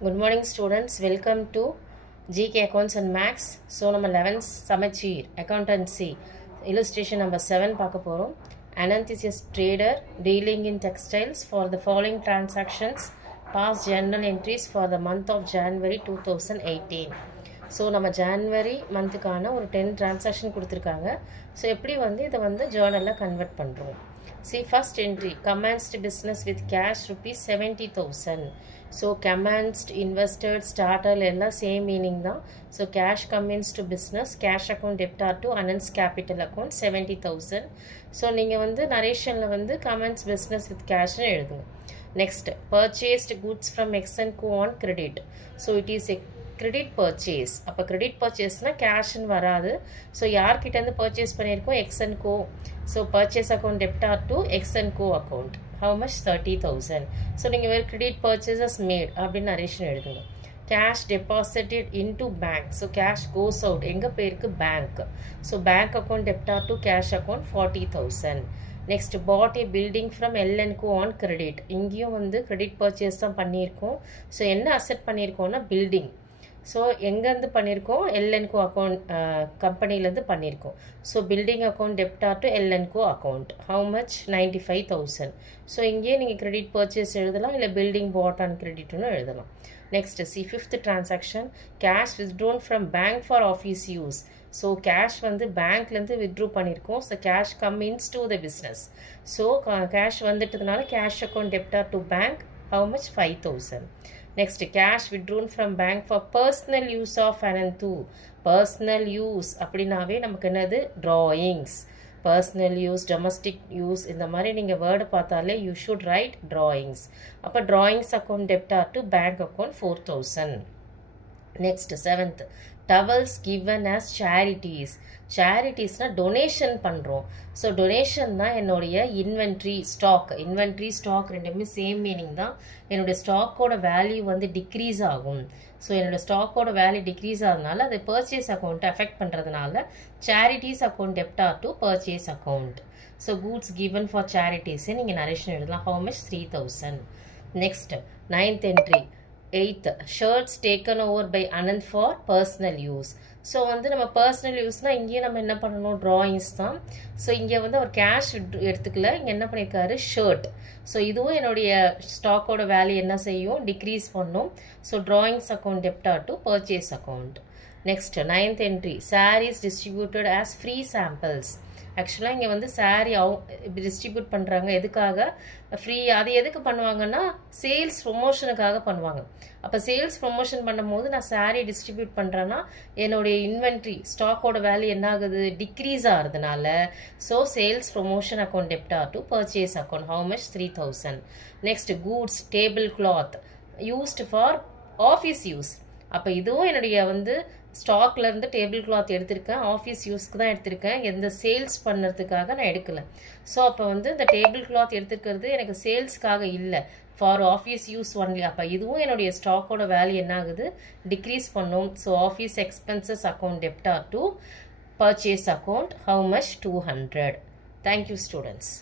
Good morning students, welcome to GK Accounts and Max. So நம்ம 11th Samachir Accountancy illustration number 7 பார்க்க போறோம். Ananth is a trader dealing in textiles for the following transactions. Past journal entries for the month of January 2018. So நம்ம January மந்த்துக்கான ஒரு 10 transaction கொடுத்துருக்காங்க. So எப்படி இதை ஜேர்னலில் convert பண்ணுறோம். See first entry, commenced business with cash rupees 70,000. So commenced, invested, started எல்லாம் same meaning தான். So cash comes to business, cash account debtor to Anand's capital account 70,000. So நீங்கள் narrationல commenced business with cash எழுதுங்க. Next, purchased goods from X&Co on credit. So it is a credit purchase. அப்போ credit purchaseனா கேஷ்ன்னு வராது. So யார்கிட்டேருந்து purchase பண்ணியிருக்கோம்? X&Co. So purchase account debtor to X&Co account. How much? 30,000. So நீங்கள் வேறு credit purchases made அப்படின்னு narration எழுதுங்க. Cash deposited into bank. So cash goes out. எங்கே போயிருக்கு? Bank. So bank account debtor to cash account 40,000. Next, bought a building from L&Co on credit. இங்கேயும் credit purchase தான் பண்ணியிருக்கோம். So என்ன asset பண்ணியிருக்கோம்னா building. So எங்கேருந்து பண்ணியிருக்கோம்? L&Co account கம்பெனிலேருந்து பண்ணியிருக்கோம். So building account debtor to L&Co account. How much? 95,000. So இங்கேயே நீங்கள் கிரெடிட் பர்ச்சேஸ் எழுதலாம், இல்லை பில்டிங் பாட் ஆன் கிரெடிட்னு எழுதலாம். Next C fifth transaction, cash withdrawn from bank for office use. So cash பேங்க்லேருந்து வித்ட்ரூ பண்ணியிருக்கோம். So cash comes in to the business. So cash வந்துட்டதுனால cash account debtor to bank. How much? 5,000. Next, cash withdrawn from bank for personal use of Ananthu. Personal use அப்படினாவே நமக்கு என்னது? drawings. Personal use, domestic use, இந்த மாதிரி நீங்கள் word பார்த்தாலே you should write drawings. அப்போ drawings account debtor to bank account 4,000. Next, 7th, towels given as charities. சேரிட்டிஸ்னால் donation பண்ணுறோம். ஸோ டொனேஷன் தான் என்னுடைய இன்வென்ட்ரி ஸ்டாக் ரெண்டுமே சேம் மீனிங் தான். என்னுடைய ஸ்டாக்கோட வேல்யூ டிக்ரீஸ் ஆகும். ஸோ என்னோடய ஸ்டாக்கோட வேல்யூ டிக்ரீஸ் ஆகுதுனால அதை பர்ச்சேஸ் அக்கௌண்ட்டை அஃபெக்ட் பண்ணுறதுனால charities account debtor to purchase account. So goods given for சேரிட்டிஸே நீங்கள் நரேஷன் எழுதலாம். How much? 3,000. Next 9th entry, 8th, shirts taken over by Anand for personal use. So நம்ம personal யூஸ்னால் இங்கேயே நம்ம என்ன பண்ணணும்? ட்ராயிங்ஸ் தான். ஸோ இங்கே அவர் கேஷ் எடுத்துக்கல, இங்கே என்ன பண்ணியிருக்காரு? ஷர்ட். ஸோ இதுவும் என்னுடைய ஸ்டாக்கோட வேல்யூ என்ன செய்யும்? டிக்ரீஸ் பண்ணும். So drawings account debtor to purchase account. Next 9th entry, sarees distributed as free samples. ஆக்சுவலாக இங்கே சாரீ டிஸ்ட்ரிபியூட் பண்ணுறாங்க. எதுக்காக? ஃப்ரீ. அது எதுக்கு பண்ணுவாங்கன்னா சேல்ஸ் ப்ரொமோஷனுக்காக பண்ணுவாங்க. அப்போ சேல்ஸ் ப்ரொமோஷன் பண்ணும்போது நான் சாரீ டிஸ்ட்ரிபியூட் பண்ணுறேன்னா என்னுடைய இன்வென்ட்ரி ஸ்டாக்கோட வேல்யூ என்ன ஆகுது? டிக்ரீஸ் ஆகிறதுனால. So sales promotion account debtor to purchase account. How much? 3,000. Next goods table cloth used for office use. அப்போ இதுவும் என்னுடைய ஸ்டாக்லேருந்து டேபிள் கிளாத் எடுத்திருக்கேன், ஆஃபீஸ் யூஸ்க்கு தான் எடுத்திருக்கேன், எந்த சேல்ஸ் பண்ணுறதுக்காக நான் எடுக்கலை. ஸோ அப்போ இந்த டேபிள் கிளாத் எடுத்துக்கிறது எனக்கு சேல்ஸ்க்காக இல்லை, ஃபார் ஆஃபீஸ் யூஸ் ஒன்லி. அப்போ இதுவும் என்னுடைய ஸ்டாக்கோட வேல்யூ என்ன ஆகுது? டிக்ரீஸ் பண்ணும். So office expenses account debtor to purchase account. How much? 200. Thank you students.